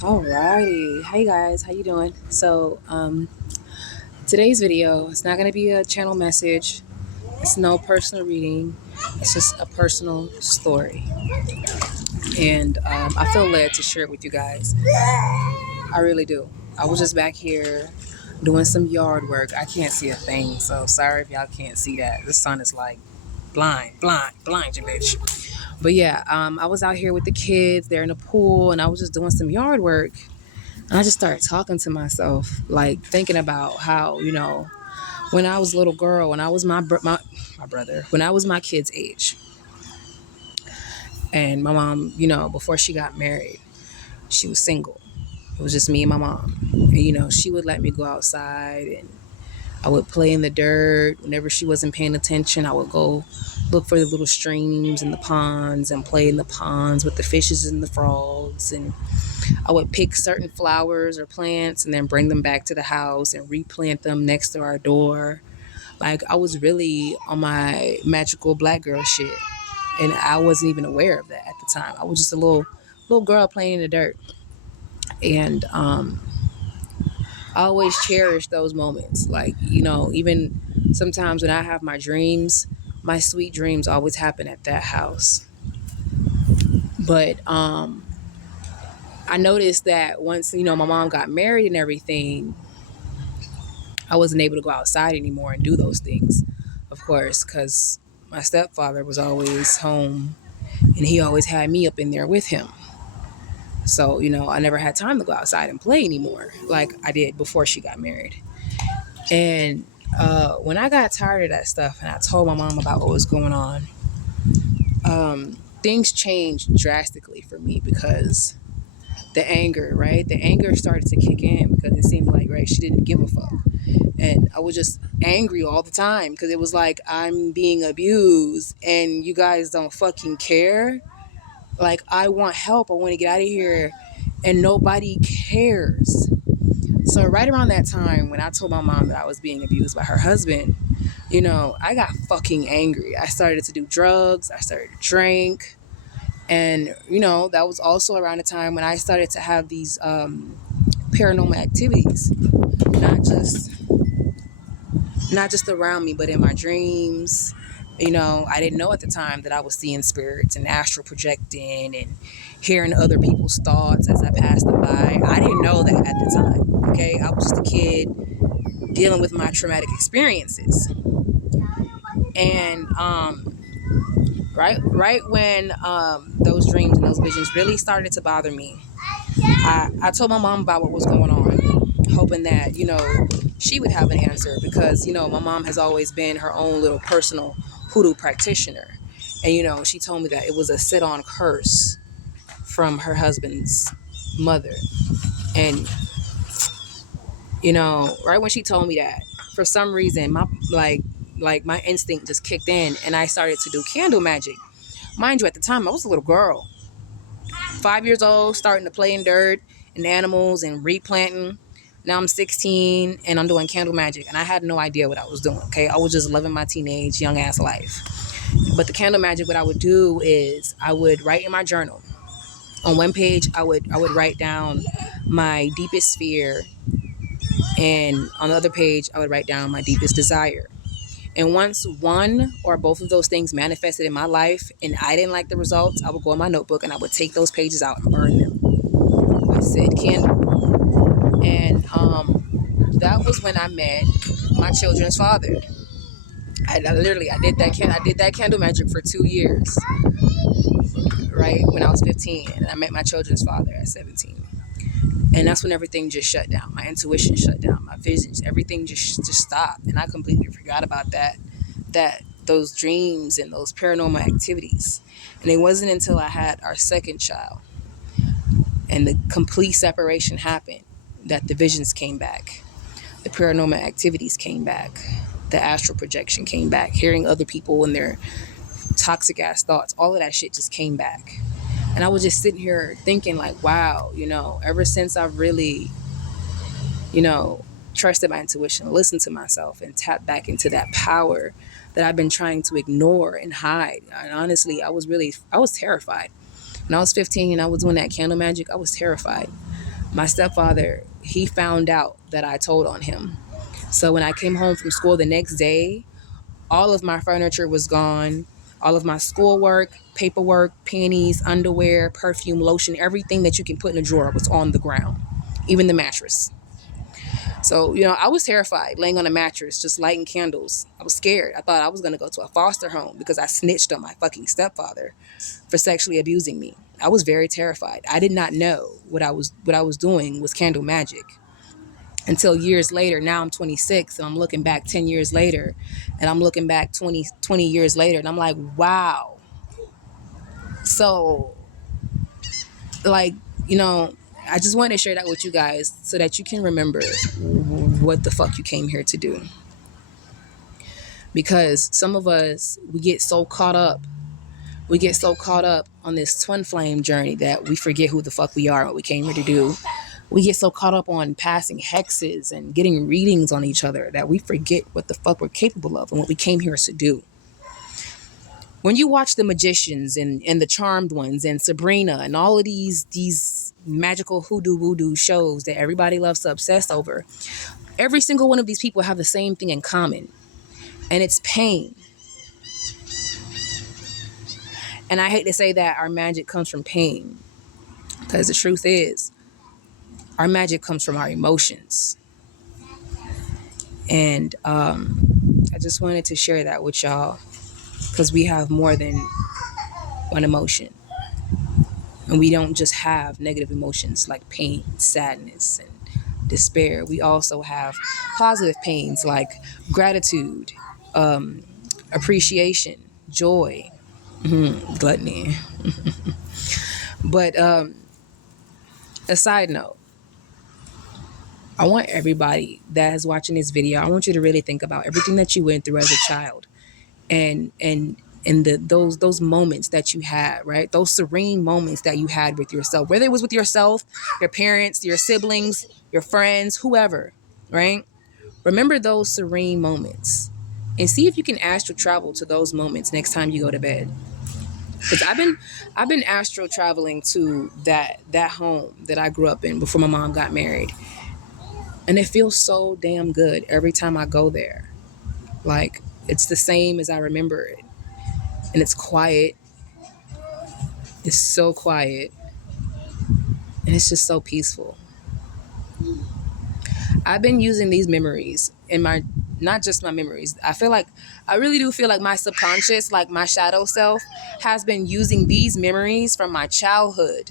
Alrighty, hey guys, how you doing? Today's video is not going to be a channel message. It's no personal reading. It's just a personal story, and I feel led to share it with you guys. I really do. I was just back here doing some yard work. I can't see a thing, so sorry if y'all can't see that. The sun is like blind you, bitch. But yeah, I was out here with the kids. They're in the pool, and I was just doing some yard work. And I just started talking to myself, like thinking about how, when I was a little girl, when I was my brother, when I was my kid's age, and my mom, before she got married, she was single. It was just me and my mom. And, she would let me go outside and I would play in the dirt. Whenever she wasn't paying attention, I would go look for the little streams and the ponds and play in the ponds with the fishes and the frogs. And I would pick certain flowers or plants and then bring them back to the house and replant them next to our door. Like, I was really on my magical black girl shit. And I wasn't even aware of that at the time. I was just a little girl playing in the dirt. And I always cherish those moments. Like, even sometimes when I have my dreams, my sweet dreams always happen at that house. But I noticed that once, my mom got married and everything, I wasn't able to go outside anymore and do those things, of course, because my stepfather was always home and he always had me up in there with him. So, I never had time to go outside and play anymore like I did before she got married. And when I got tired of that stuff and I told my mom about what was going on, things changed drastically for me because the anger, right? The anger started to kick in because it seemed like, right, she didn't give a fuck. And I was just angry all the time because it was like I'm being abused and you guys don't fucking care. Like, I want help. I want to get out of here and nobody cares. So right around that time when I told my mom that I was being abused by her husband, I got fucking angry. I started to do drugs. I started to drink. And, that was also around the time when I started to have these paranormal activities, not just not just around me, but in my dreams. I didn't know at the time that I was seeing spirits and astral projecting and hearing other people's thoughts as I passed them by. I didn't know that at the time. Okay. I was just a kid dealing with my traumatic experiences. And right when those dreams and those visions really started to bother me, I told my mom about what was going on, hoping that, she would have an answer because, my mom has always been her own little personal hoodoo practitioner. And, she told me that it was a sit on curse from her husband's mother. And, right when she told me that, for some reason, my instinct just kicked in and I started to do candle magic. Mind you, at the time, I was a little girl, 5 years old, starting to play in dirt and animals and replanting. Now I'm 16 and I'm doing candle magic and I had no idea what I was doing. Okay. I was just living my teenage young ass life. But the candle magic, what I would do is I would write in my journal. On one page, I would write down my deepest fear. And on the other page, I would write down my deepest desire. And once one or both of those things manifested in my life and I didn't like the results, I would go in my notebook and I would take those pages out and burn them. I said candle. And that was when I met my children's father. I did that candle magic for 2 years, right? When I was 15, and I met my children's father at 17. And that's when everything just shut down. My intuition shut down, my visions, everything just stopped. And I completely forgot about that those dreams and those paranormal activities. And it wasn't until I had our second child and the complete separation happened that the visions came back, the paranormal activities came back, the astral projection came back, hearing other people and their toxic ass thoughts, all of that shit just came back. And I was just sitting here thinking like, wow, ever since I've really, you know, trusted my intuition, listened to myself and tapped back into that power that I've been trying to ignore and hide. And honestly, I was terrified. When I was 15 and I was doing that candle magic, I was terrified. My stepfather, he found out that I told on him. So when I came home from school the next day, all of my furniture was gone. All of my schoolwork, paperwork, panties, underwear, perfume, lotion, everything that you can put in a drawer was on the ground, even the mattress. So, I was terrified laying on a mattress, just lighting candles. I was scared. I thought I was going to go to a foster home because I snitched on my fucking stepfather for sexually abusing me. I was very terrified. I did not know what I was doing was candle magic until years later. Now I'm 26 and I'm looking back 10 years later, and I'm looking back 20 years later, and I'm like, wow. So, like, I just wanted to share that with you guys so that you can remember what the fuck you came here to do. Because some of us, we get so caught up on this twin flame journey that we forget who the fuck we are and what we came here to do. We get so caught up on passing hexes and getting readings on each other that we forget what the fuck we're capable of and what we came here to do. When you watch The Magicians and the Charmed Ones and Sabrina and all of these magical hoodoo voodoo shows that everybody loves to obsess over, every single one of these people have the same thing in common, and it's pain. And I hate to say that our magic comes from pain, because the truth is, our magic comes from our emotions. And I just wanted to share that with y'all, because we have more than one emotion. And we don't just have negative emotions like pain, sadness, and despair. We also have positive pains like gratitude, appreciation, joy, gluttony. But a side note, I want everybody that is watching this video, I want you to really think about everything that you went through as a child, and those moments that you had, right? Those serene moments that you had with yourself, whether it was with yourself, your parents, your siblings, your friends, whoever, right? Remember those serene moments and see if you can astral travel to those moments next time you go to bed. Because I've been astral traveling to that home that I grew up in before my mom got married. And it feels so damn good every time I go there. Like, it's the same as I remember it. And it's quiet. It's so quiet. And it's just so peaceful. I've been using these memories in not just my memories. I really do feel like my subconscious, like my shadow self, has been using these memories from my childhood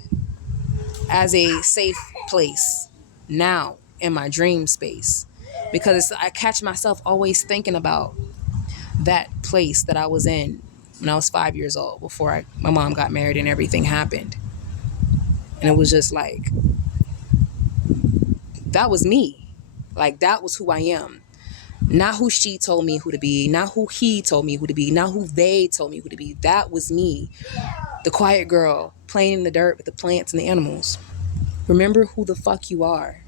as a safe place now in my dream space. Because I catch myself always thinking about that place that I was in when I was 5 years old, before my mom got married and everything happened. And it was just like, that was me. Like, that was who I am. Not who she told me who to be, not who he told me who to be, not who they told me who to be. That was me, the quiet girl playing in the dirt with the plants and the animals. Remember who the fuck you are.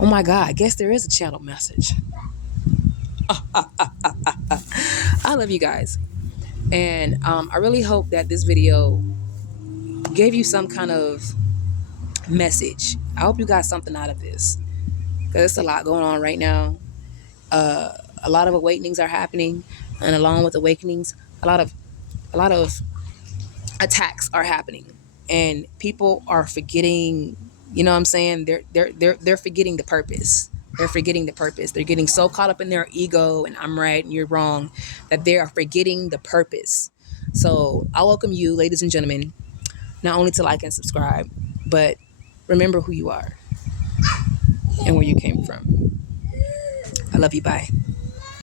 Oh my God, I guess there is a channel message. I love you guys. And I really hope that this video gave you some kind of message. I hope you got something out of this, because there's a lot going on right now. A lot of awakenings are happening, and along with awakenings, a lot of attacks are happening, and people are forgetting. You know what I'm saying? They're forgetting the purpose. They're forgetting the purpose. They're getting so caught up in their ego and I'm right and you're wrong, that they are forgetting the purpose. So I welcome you, ladies and gentlemen, not only to like and subscribe, but remember who you are and where you came from. I love you. Bye.